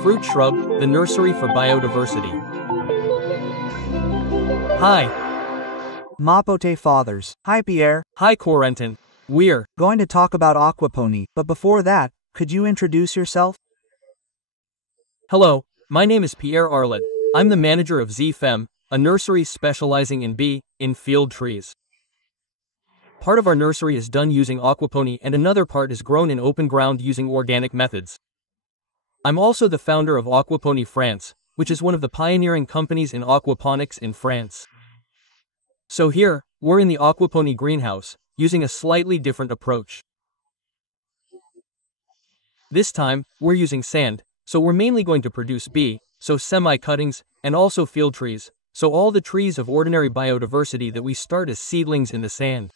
Fruit shrub, the nursery for biodiversity. Hi. Mapote fathers. Hi Pierre. Hi Corentin. We're going to talk about aquaponics, but before that, could you introduce yourself? Hello, my name is Pierre Arlet. I'm the manager of ZFEM, a nursery specializing in field trees. Part of our nursery is done using aquaponics and another part is grown in open ground using organic methods. I'm also the founder of Aquaponie France, which is one of the pioneering companies in aquaponics in France. So here, we're in the Aquaponie greenhouse, using a slightly different approach. This time, we're using sand, so we're mainly going to produce semi-cuttings, and also field trees, so all the trees of ordinary biodiversity that we start as seedlings in the sand.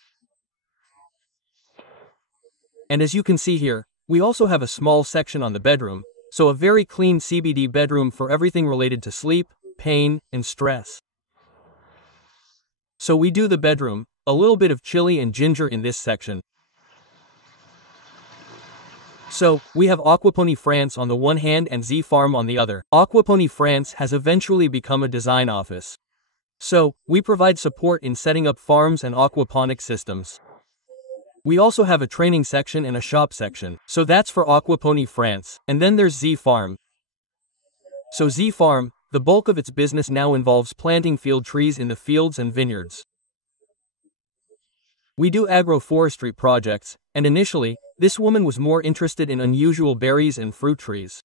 And as you can see here, we also have a small section on the bedroom, so a very clean CBD bedroom for everything related to sleep, pain, and stress. So we do the bedroom, a little bit of chili and ginger in this section. So, we have Aquaponie France on the one hand and Z Farm on the other. Aquaponie France has eventually become a design office. So, we provide support in setting up farms and aquaponic systems. We also have a training section and a shop section. So that's for Aquaponie France. And then there's Z Farm. So Z Farm, the bulk of its business now involves planting field trees in the fields and vineyards. We do agroforestry projects, and initially, this woman was more interested in unusual berries and fruit trees.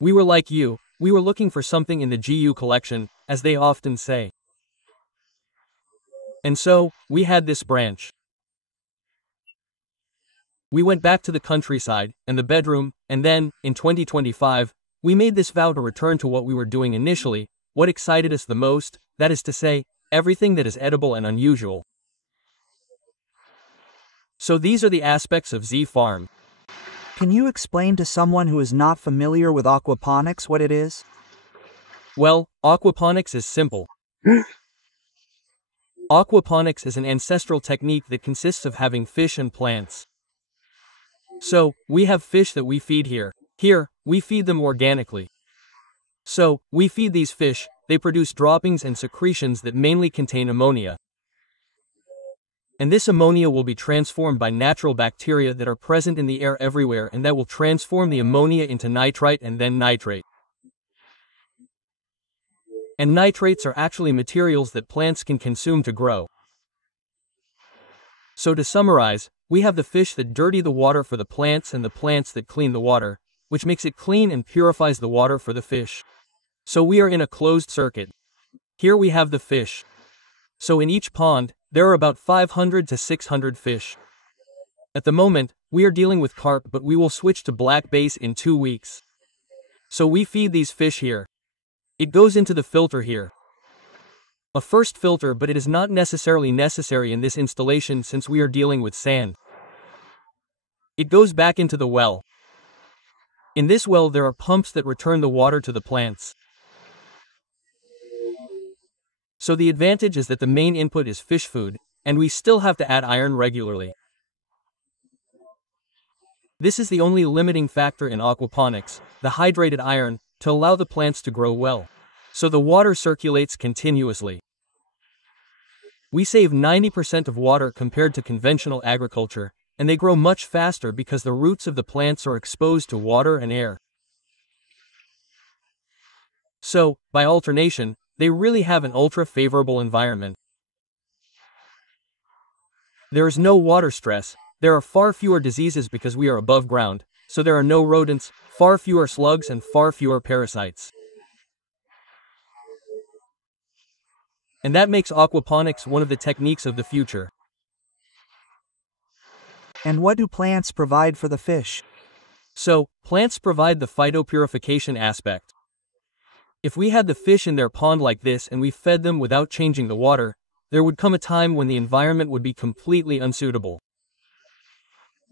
We were like you, we were looking for something in the GU collection, as they often say. And so, we had this branch. We went back to the countryside, and the bedroom, and then, in 2025, we made this vow to return to what we were doing initially, what excited us the most, that is to say, everything that is edible and unusual. So these are the aspects of Z Farm. Can you explain to someone who is not familiar with aquaponics what it is? Well, aquaponics is simple. Aquaponics is an ancestral technique that consists of having fish and plants. So, we have fish that we feed here. Here, we feed them organically. So, we feed these fish, they produce droppings and secretions that mainly contain ammonia. And this ammonia will be transformed by natural bacteria that are present in the air everywhere and that will transform the ammonia into nitrite and then nitrate. And nitrates are actually materials that plants can consume to grow. So to summarize, we have the fish that dirty the water for the plants and the plants that clean the water, which makes it clean and purifies the water for the fish. So we are in a closed circuit. Here we have the fish. So in each pond, there are about 500 to 600 fish. At the moment, we are dealing with carp, but we will switch to black bass in 2 weeks. So we feed these fish here. It goes into the filter here. A first filter, but it is not necessarily necessary in this installation since we are dealing with sand. It goes back into the well. In this well there are pumps that return the water to the plants. So the advantage is that the main input is fish food, and we still have to add iron regularly. This is the only limiting factor in aquaponics, the hydrated iron, to allow the plants to grow well. So the water circulates continuously. We save 90% of water compared to conventional agriculture, and they grow much faster because the roots of the plants are exposed to water and air. So, by alternation, they really have an ultra-favorable environment. There is no water stress, there are far fewer diseases because we are above ground, so there are no rodents, far fewer slugs and far fewer parasites. And that makes aquaponics one of the techniques of the future. And what do plants provide for the fish? So, plants provide the phytopurification aspect. If we had the fish in their pond like this and we fed them without changing the water, there would come a time when the environment would be completely unsuitable.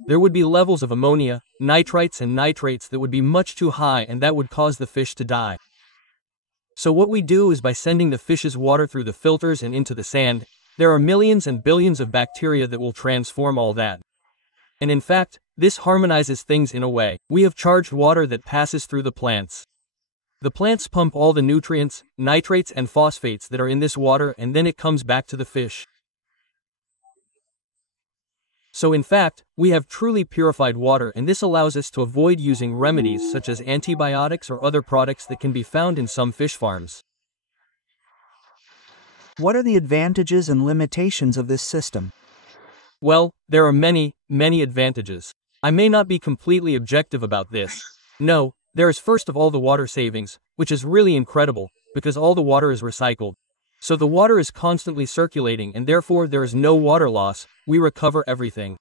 There would be levels of ammonia, nitrites and nitrates that would be much too high and that would cause the fish to die. So what we do is by sending the fish's water through the filters and into the sand, there are millions and billions of bacteria that will transform all that. And in fact, this harmonizes things in a way. We have charged water that passes through the plants. The plants pump all the nutrients, nitrates and phosphates that are in this water, and then it comes back to the fish. So in fact, we have truly purified water, and this allows us to avoid using remedies such as antibiotics or other products that can be found in some fish farms. What are the advantages and limitations of this system? Well, there are many, many advantages. I may not be completely objective about this. No, there is first of all the water savings, which is really incredible, because all the water is recycled. So the water is constantly circulating, and therefore there is no water loss, we recover everything.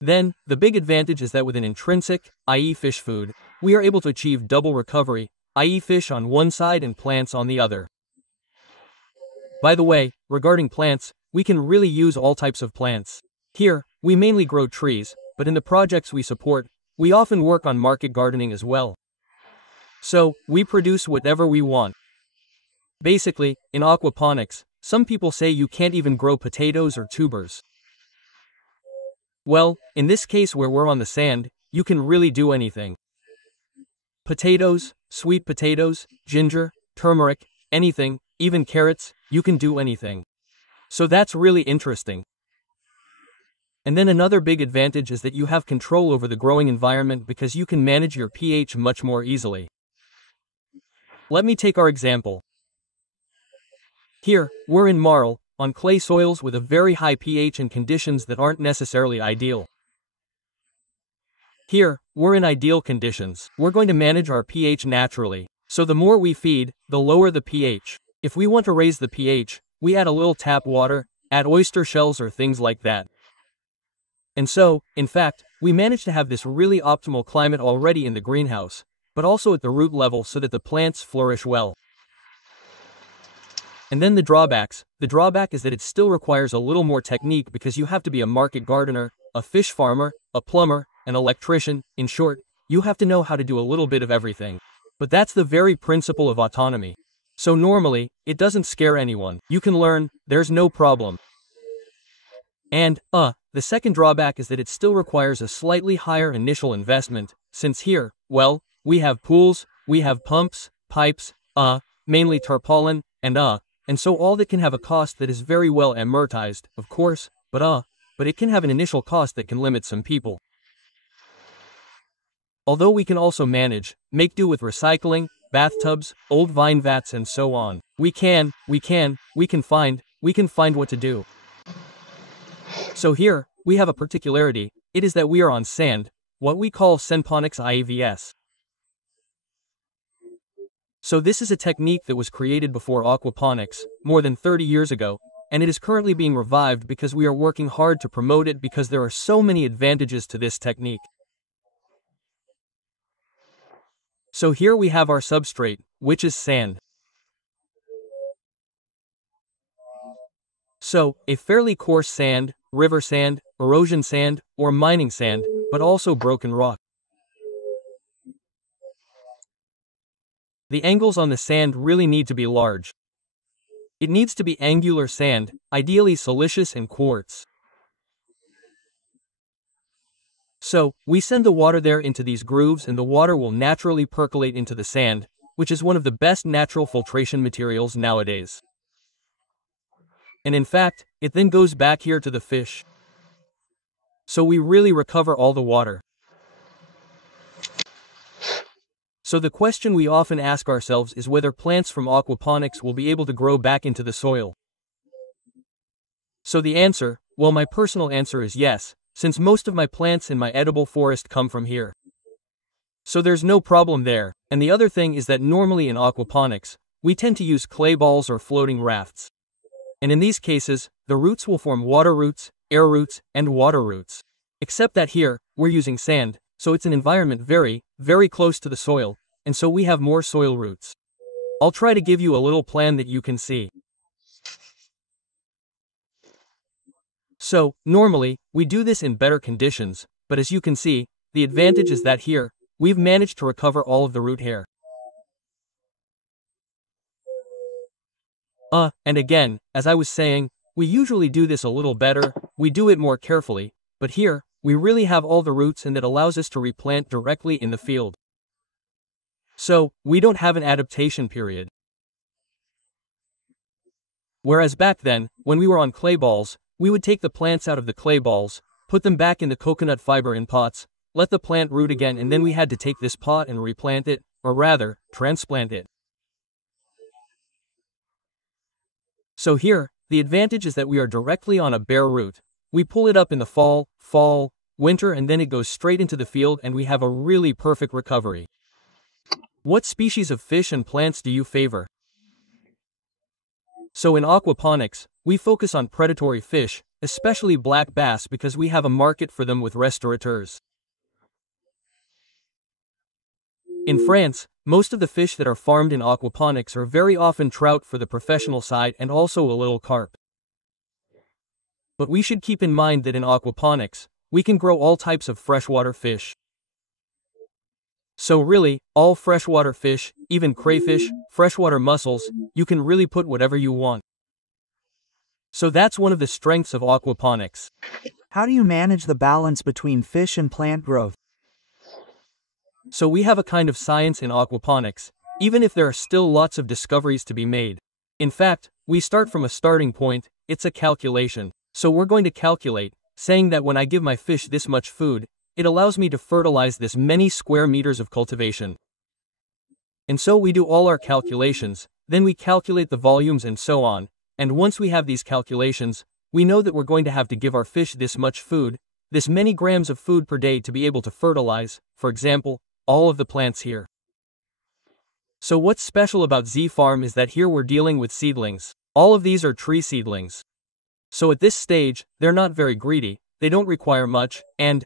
Then, the big advantage is that with an intrinsic, i.e. fish food, we are able to achieve double recovery, i.e. fish on one side and plants on the other. By the way, regarding plants, we can really use all types of plants. Here, we mainly grow trees, but in the projects we support, we often work on market gardening as well. So, we produce whatever we want. Basically, in aquaponics, some people say you can't even grow potatoes or tubers. Well, in this case where we're on the sand, you can really do anything. Potatoes, sweet potatoes, ginger, turmeric, anything, even carrots, you can do anything. So that's really interesting. And then another big advantage is that you have control over the growing environment because you can manage your pH much more easily. Let me take our example. Here, we're in marl, on clay soils with a very high pH and conditions that aren't necessarily ideal. Here, we're in ideal conditions. We're going to manage our pH naturally. So the more we feed, the lower the pH. If we want to raise the pH, we add a little tap water, add oyster shells or things like that. And so, in fact, we manage to have this really optimal climate already in the greenhouse, but also at the root level so that the plants flourish well. And then the drawbacks. The drawback is that it still requires a little more technique because you have to be a market gardener, a fish farmer, a plumber, an electrician. In short, you have to know how to do a little bit of everything. But that's the very principle of autonomy. So normally, it doesn't scare anyone. You can learn, there's no problem. And, the second drawback is that it still requires a slightly higher initial investment, since here, well, we have pools, we have pumps, pipes, mainly tarpaulin, and so all that can have a cost that is very well amortized, of course, but it can have an initial cost that can limit some people. Although we can also make do with recycling, bathtubs, old vine vats and so on. We can find what to do. So here, we have a particularity, it is that we are on sand, what we call sandponics iAVS. So this is a technique that was created before aquaponics, more than 30 years ago, and it is currently being revived because we are working hard to promote it because there are so many advantages to this technique. So here we have our substrate, which is sand. So, a fairly coarse sand, river sand, erosion sand, or mining sand, but also broken rock. The angles on the sand really need to be large. It needs to be angular sand, ideally siliceous and quartz. So, we send the water there into these grooves and the water will naturally percolate into the sand, which is one of the best natural filtration materials nowadays. And in fact, it then goes back here to the fish. So we really recover all the water. So the question we often ask ourselves is whether plants from aquaponics will be able to grow back into the soil. So the answer, well, my personal answer is yes, since most of my plants in my edible forest come from here. So there's no problem there. And the other thing is that normally in aquaponics, we tend to use clay balls or floating rafts. And in these cases, the roots will form water roots, air roots, and water roots. Except that here, we're using sand, so it's an environment very, very close to the soil, and so we have more soil roots. I'll try to give you a little plan that you can see. So, normally, we do this in better conditions, but as you can see, the advantage is that here, we've managed to recover all of the root hair. And again, as I was saying, we usually do this a little better, we do it more carefully, but here, we really have all the roots and it allows us to replant directly in the field. So, we don't have an adaptation period. Whereas back then, when we were on clay balls, we would take the plants out of the clay balls, put them back in the coconut fiber in pots, let the plant root again, and then we had to take this pot and replant it, or rather, transplant it. So here, the advantage is that we are directly on a bare root. We pull it up in the fall, winter, and then it goes straight into the field and we have a really perfect recovery. What species of fish and plants do you favor? So in aquaponics, we focus on predatory fish, especially black bass, because we have a market for them with restaurateurs. In France, most of the fish that are farmed in aquaponics are very often trout for the professional side and also a little carp. But we should keep in mind that in aquaponics, we can grow all types of freshwater fish. So really, all freshwater fish, even crayfish, freshwater mussels, you can really put whatever you want. So that's one of the strengths of aquaponics. How do you manage the balance between fish and plant growth? So we have a kind of science in aquaponics, even if there are still lots of discoveries to be made. In fact, we start from a starting point, it's a calculation. So we're going to calculate, saying that when I give my fish this much food, it allows me to fertilize this many square meters of cultivation. And so we do all our calculations, then we calculate the volumes and so on, and once we have these calculations, we know that we're going to have to give our fish this much food, this many grams of food per day to be able to fertilize, for example, all of the plants here. So what's special about Z Farm is that here we're dealing with seedlings. All of these are tree seedlings. So at this stage, they're not very greedy, they don't require much, and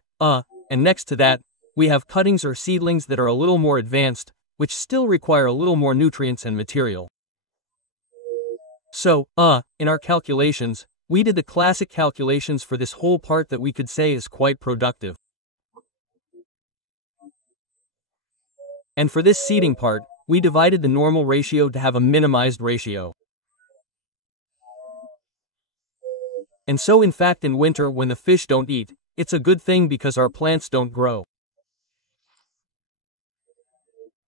next to that, we have cuttings or seedlings that are a little more advanced, which still require a little more nutrients and material. So, in our calculations, we did the classic calculations for this whole part that we could say is quite productive. And for this seeding part, we divided the normal ratio to have a minimized ratio. And so in fact in winter when the fish don't eat, it's a good thing because our plants don't grow.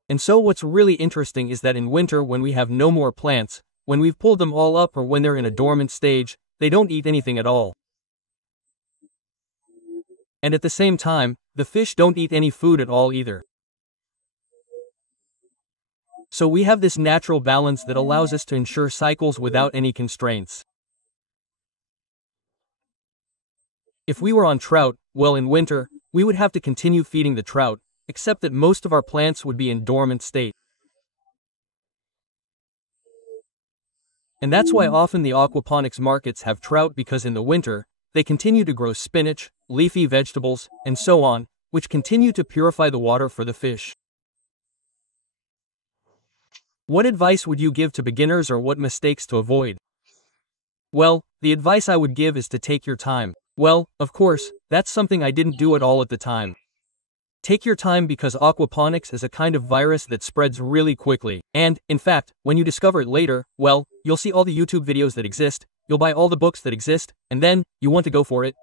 And so what's really interesting is that in winter when we have no more plants, when we've pulled them all up or when they're in a dormant stage, they don't eat anything at all. And at the same time, the fish don't eat any food at all either. So we have this natural balance that allows us to ensure cycles without any constraints. If we were on trout, well in winter, we would have to continue feeding the trout, except that most of our plants would be in dormant state. And that's why often the aquaponics markets have trout because in the winter, they continue to grow spinach, leafy vegetables, and so on, which continue to purify the water for the fish. What advice would you give to beginners or what mistakes to avoid? Well, the advice I would give is to take your time. Well, of course, that's something I didn't do at all at the time. Take your time because aquaponics is a kind of virus that spreads really quickly. And, in fact, when you discover it later, well, you'll see all the YouTube videos that exist, you'll buy all the books that exist, and then, you want to go for it.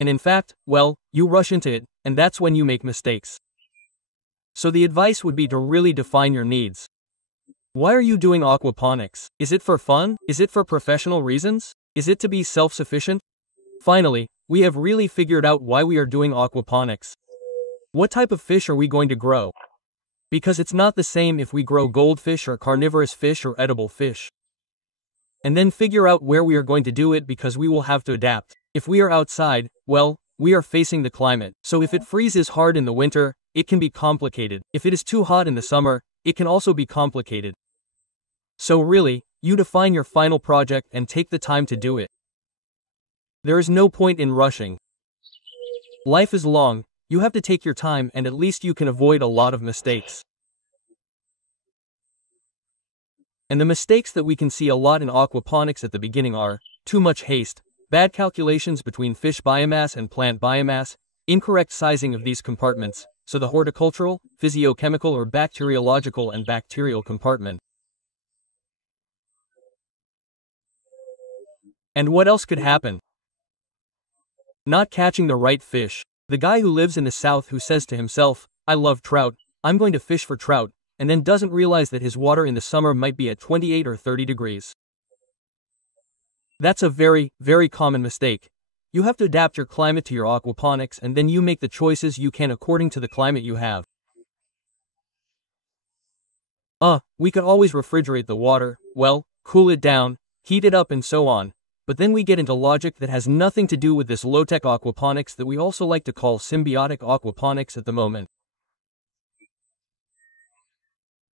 And in fact, well, you rush into it, and that's when you make mistakes. So the advice would be to really define your needs. Why are you doing aquaponics? Is it for fun? Is it for professional reasons? Is it to be self-sufficient? Finally, we have really figured out why we are doing aquaponics. What type of fish are we going to grow? Because it's not the same if we grow goldfish or carnivorous fish or edible fish. And then figure out where we are going to do it because we will have to adapt. If we are outside, well, we are facing the climate. So if it freezes hard in the winter, it can be complicated. If it is too hot in the summer, it can also be complicated. So really, you define your final project and take the time to do it. There is no point in rushing. Life is long, you have to take your time and at least you can avoid a lot of mistakes. And the mistakes that we can see a lot in aquaponics at the beginning are, too much haste, bad calculations between fish biomass and plant biomass, incorrect sizing of these compartments, so the horticultural, physiochemical or bacteriological and bacterial compartment. And what else could happen? Not catching the right fish. The guy who lives in the south who says to himself, I love trout, I'm going to fish for trout, and then doesn't realize that his water in the summer might be at 28 or 30 degrees. That's a very, very common mistake. You have to adapt your climate to your aquaponics, and then you make the choices you can according to the climate you have. We could always refrigerate the water, well, cool it down, heat it up and so on, but then we get into logic that has nothing to do with this low-tech aquaponics that we also like to call symbiotic aquaponics at the moment.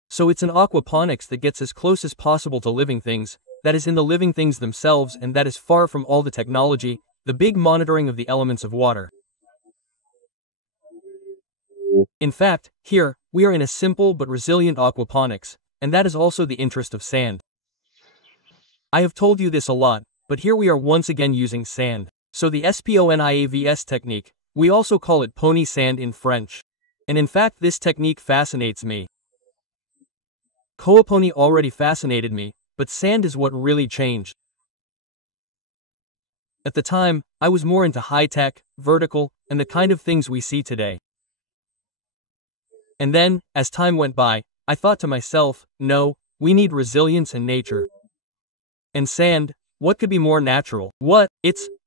So it's an aquaponics that gets as close as possible to living things, that is in the living things themselves, and that is far from all the technology, the big monitoring of the elements of water. In fact, here, we are in a simple but resilient aquaponics, and that is also the interest of sand. I have told you this a lot, but here we are once again using sand. So the SPONIAVS technique, we also call it pony sand in French. And in fact this technique fascinates me. Aquaponie already fascinated me, but sand is what really changed. At the time, I was more into high-tech, vertical, and the kind of things we see today. And then, as time went by, I thought to myself, no, we need resilience in nature. And sand, what could be more natural?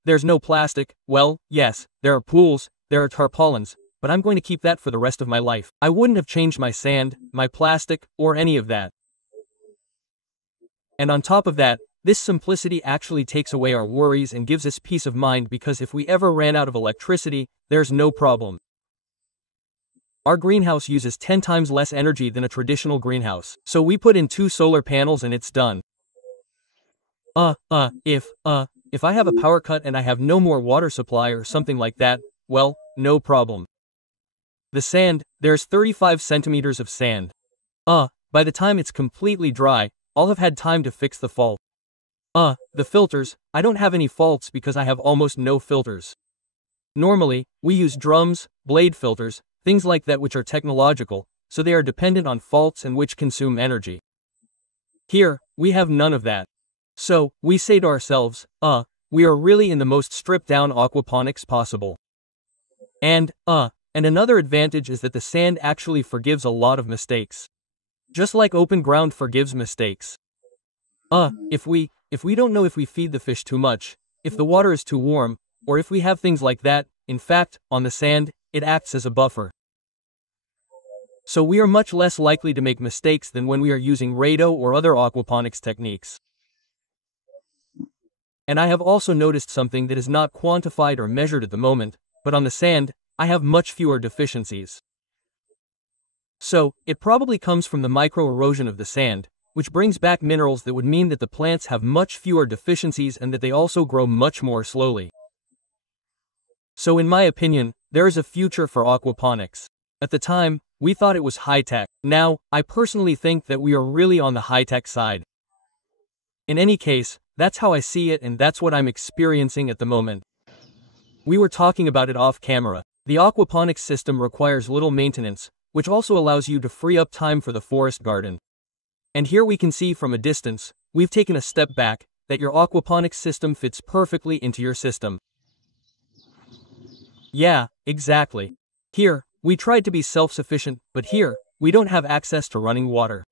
There's no plastic, well, yes, there are pools, there are tarpaulins, but I'm going to keep that for the rest of my life. I wouldn't have changed my sand, my plastic, or any of that. And on top of that, this simplicity actually takes away our worries and gives us peace of mind, because if we ever ran out of electricity, there's no problem. Our greenhouse uses 10 times less energy than a traditional greenhouse, so we put in 2 solar panels and it's done. If I have a power cut and I have no more water supply or something like that, well, no problem. The sand, there's 35 centimeters of sand. By the time it's completely dry, I'll have had time to fix the fault. The filters, I don't have any faults because I have almost no filters. Normally, we use drums, blade filters, things like that which are technological, so they are dependent on faults and which consume energy. Here, we have none of that. So, we say to ourselves, we are really in the most stripped-down aquaponics possible. And another advantage is that the sand actually forgives a lot of mistakes. Just like open ground forgives mistakes. If we don't know if we feed the fish too much, if the water is too warm, or if we have things like that, in fact, on the sand, it acts as a buffer. So we are much less likely to make mistakes than when we are using rado or other aquaponics techniques. And I have also noticed something that is not quantified or measured at the moment, but on the sand, I have much fewer deficiencies. So, it probably comes from the micro-erosion of the sand, which brings back minerals that would mean that the plants have much fewer deficiencies and that they also grow much more slowly. So in my opinion, there is a future for aquaponics. At the time, we thought it was high-tech. Now, I personally think that we are really on the high-tech side. In any case, that's how I see it, and that's what I'm experiencing at the moment. We were talking about it off camera. The aquaponics system requires little maintenance, which also allows you to free up time for the forest garden. And here we can see from a distance, we've taken a step back, that your aquaponics system fits perfectly into your system. Yeah, exactly. Here, we tried to be self-sufficient, but here, we don't have access to running water.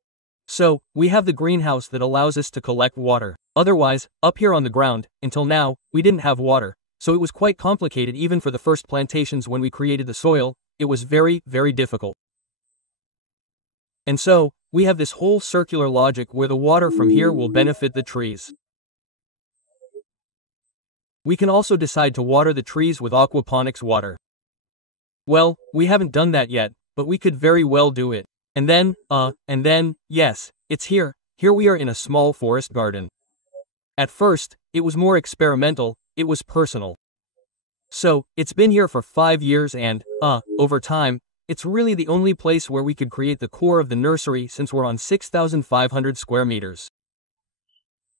So, we have the greenhouse that allows us to collect water. Otherwise, up here on the ground, until now, we didn't have water, so it was quite complicated even for the first plantations when we created the soil, it was very, very difficult. And so, we have this whole circular logic where the water from here will benefit the trees. We can also decide to water the trees with aquaponics water. Well, we haven't done that yet, but we could very well do it. And then, yes, it's here. Here we are in a small forest garden. At first, it was more experimental, it was personal. So, it's been here for 5 years and, over time, it's really the only place where we could create the core of the nursery since we're on 6,500 square meters.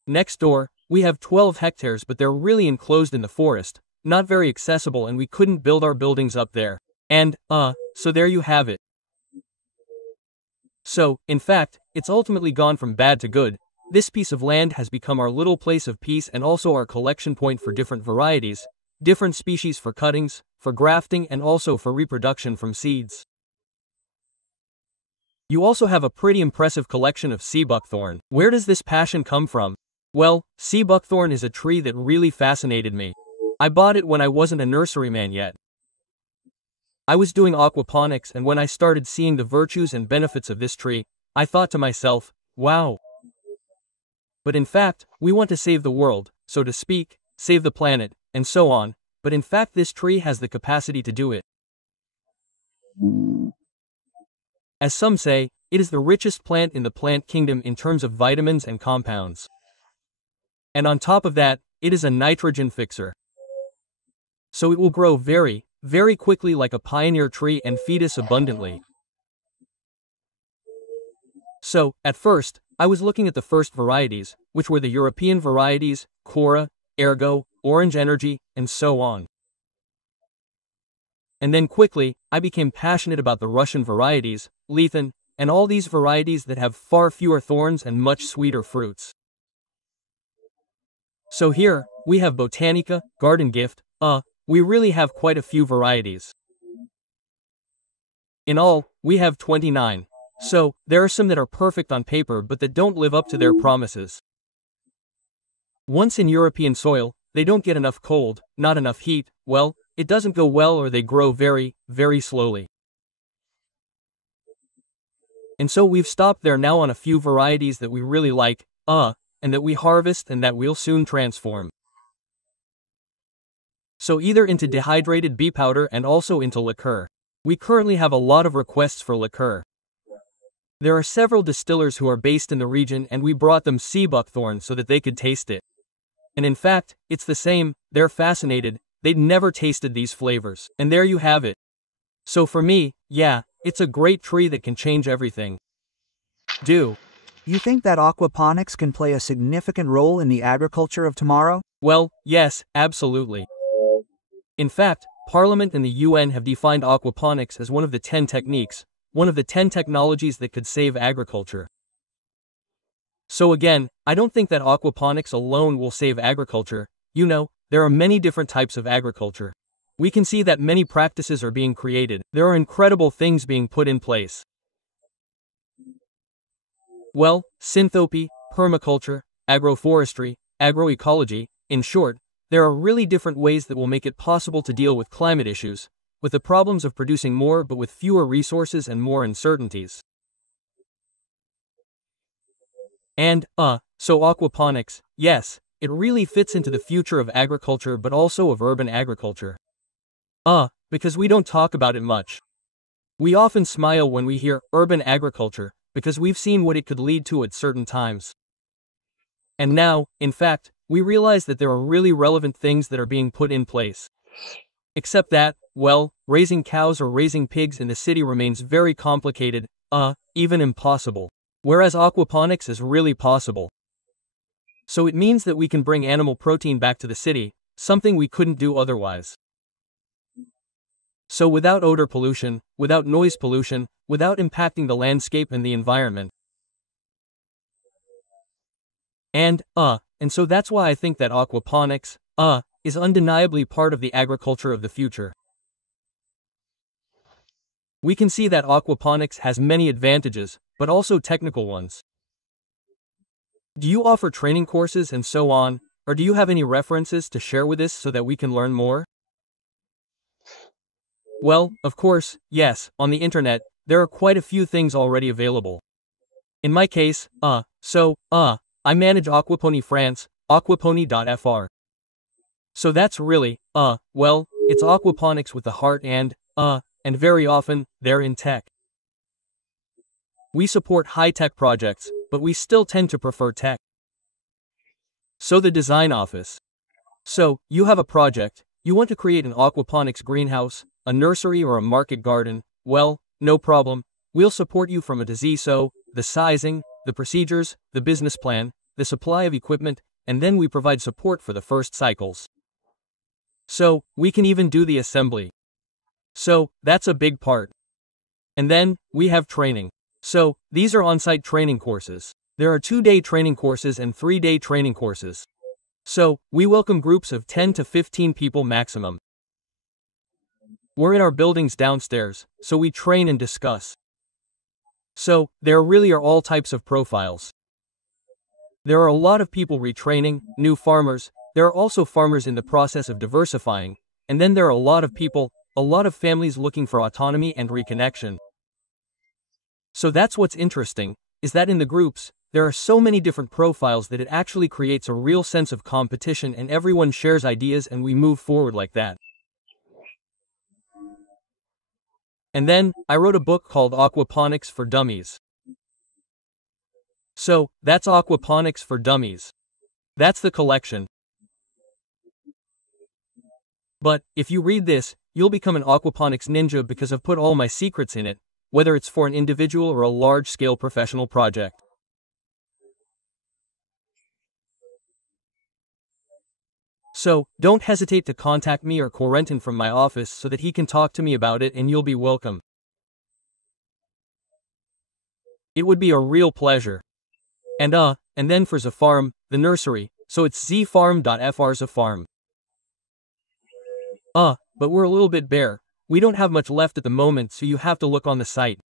Next door, we have 12 hectares, but they're really enclosed in the forest, not very accessible, and we couldn't build our buildings up there. And, so there you have it. So, in fact, it's ultimately gone from bad to good. This piece of land has become our little place of peace and also our collection point for different varieties, different species for cuttings, for grafting, and also for reproduction from seeds. You also have a pretty impressive collection of sea buckthorn. Where does this passion come from? Well, sea buckthorn is a tree that really fascinated me. I bought it when I wasn't a nurseryman yet. I was doing aquaponics, and when I started seeing the virtues and benefits of this tree, I thought to myself, wow. But in fact, we want to save the world, so to speak, save the planet, and so on, but in fact this tree has the capacity to do it. As some say, it is the richest plant in the plant kingdom in terms of vitamins and compounds. And on top of that, it is a nitrogen fixer. So it will grow very, very quickly like a pioneer tree and feed us abundantly. So, at first, I was looking at the first varieties, which were the European varieties, Cora, Ergo, Orange Energy, and so on. And then quickly, I became passionate about the Russian varieties, Lethan, and all these varieties that have far fewer thorns and much sweeter fruits. So here, we have Botanica, Garden Gift, we really have quite a few varieties. In all, we have 29. So, there are some that are perfect on paper but that don't live up to their promises. Once in European soil, they don't get enough cold, not enough heat, well, it doesn't go well or they grow very, very slowly. And so we've stopped there now on a few varieties that we really like, and that we harvest and that we'll soon transform. So either into dehydrated bee powder and also into liqueur. We currently have a lot of requests for liqueur. There are several distillers who are based in the region and we brought them sea buckthorn so that they could taste it. And in fact, it's the same, they're fascinated, they'd never tasted these flavors. And there you have it. So for me, yeah, it's a great tree that can change everything. Do you think that aquaponics can play a significant role in the agriculture of tomorrow? Well, yes, absolutely. In fact, Parliament and the UN have defined aquaponics as one of the 10 techniques, one of the 10 technologies that could save agriculture. So again, I don't think that aquaponics alone will save agriculture. You know, there are many different types of agriculture. We can see that many practices are being created. There are incredible things being put in place. Well, synthopy, permaculture, agroforestry, agroecology, in short, there are really different ways that will make it possible to deal with climate issues, with the problems of producing more but with fewer resources and more uncertainties. And, so aquaponics, yes, it really fits into the future of agriculture but also of urban agriculture. Because we don't talk about it much. We often smile when we hear urban agriculture, because we've seen what it could lead to at certain times. And now, in fact, we realize that there are really relevant things that are being put in place. Except that, well, raising cows or raising pigs in the city remains very complicated, even impossible. Whereas aquaponics is really possible. So it means that we can bring animal protein back to the city, something we couldn't do otherwise. So without odor pollution, without noise pollution, without impacting the landscape and the environment. And so that's why I think that aquaponics, is undeniably part of the agriculture of the future. We can see that aquaponics has many advantages, but also technical ones. Do you offer training courses and so on, or do you have any references to share with us so that we can learn more? Well, of course, yes, on the internet, there are quite a few things already available. In my case, I manage Aquaponie France, aquaponie.fr. So that's really, well, it's aquaponics with the heart and very often, they're in tech. We support high-tech projects, but we still tend to prefer tech. So the design office. So, you have a project, you want to create an aquaponics greenhouse, a nursery or a market garden, well, no problem, we'll support you from A to Z. So, the sizing, the procedures, the business plan, the supply of equipment, and then we provide support for the first cycles. So, we can even do the assembly. So, that's a big part. And then, we have training. So, these are on-site training courses. There are 2-day training courses and 3-day training courses. So, we welcome groups of 10 to 15 people maximum. We're in our buildings downstairs, so we train and discuss. So, there really are all types of profiles. There are a lot of people retraining, new farmers, there are also farmers in the process of diversifying, and then there are a lot of people, a lot of families looking for autonomy and reconnection. So that's what's interesting, is that in the groups, there are so many different profiles that it actually creates a real sense of competition and everyone shares ideas and we move forward like that. And then, I wrote a book called Aquaponics for Dummies. So, that's Aquaponics for Dummies. That's the collection. But, if you read this, you'll become an aquaponics ninja because I've put all my secrets in it, whether it's for an individual or a large-scale professional project. So, don't hesitate to contact me or Corentin from my office so that he can talk to me about it and you'll be welcome. It would be a real pleasure. And then for the farm, the nursery, so it's zfarm.fr zafarm. But we're a little bit bare. We don't have much left at the moment, so you have to look on the site.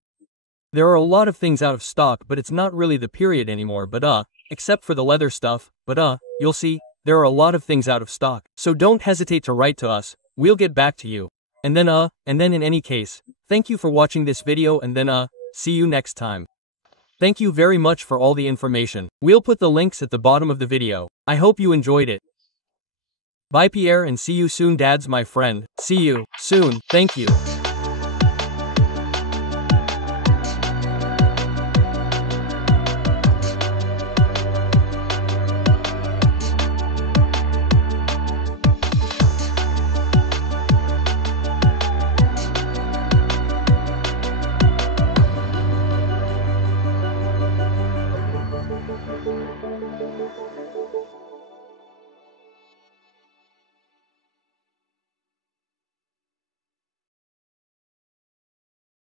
There are a lot of things out of stock, but it's not really the period anymore, but except for the leather stuff, but you'll see, there are a lot of things out of stock. So don't hesitate to write to us, we'll get back to you. And then in any case, thank you for watching this video and then see you next time. Thank you very much for all the information. We'll put the links at the bottom of the video. I hope you enjoyed it. Bye Pierre and see you soon dads my friend. See you soon. Thank you.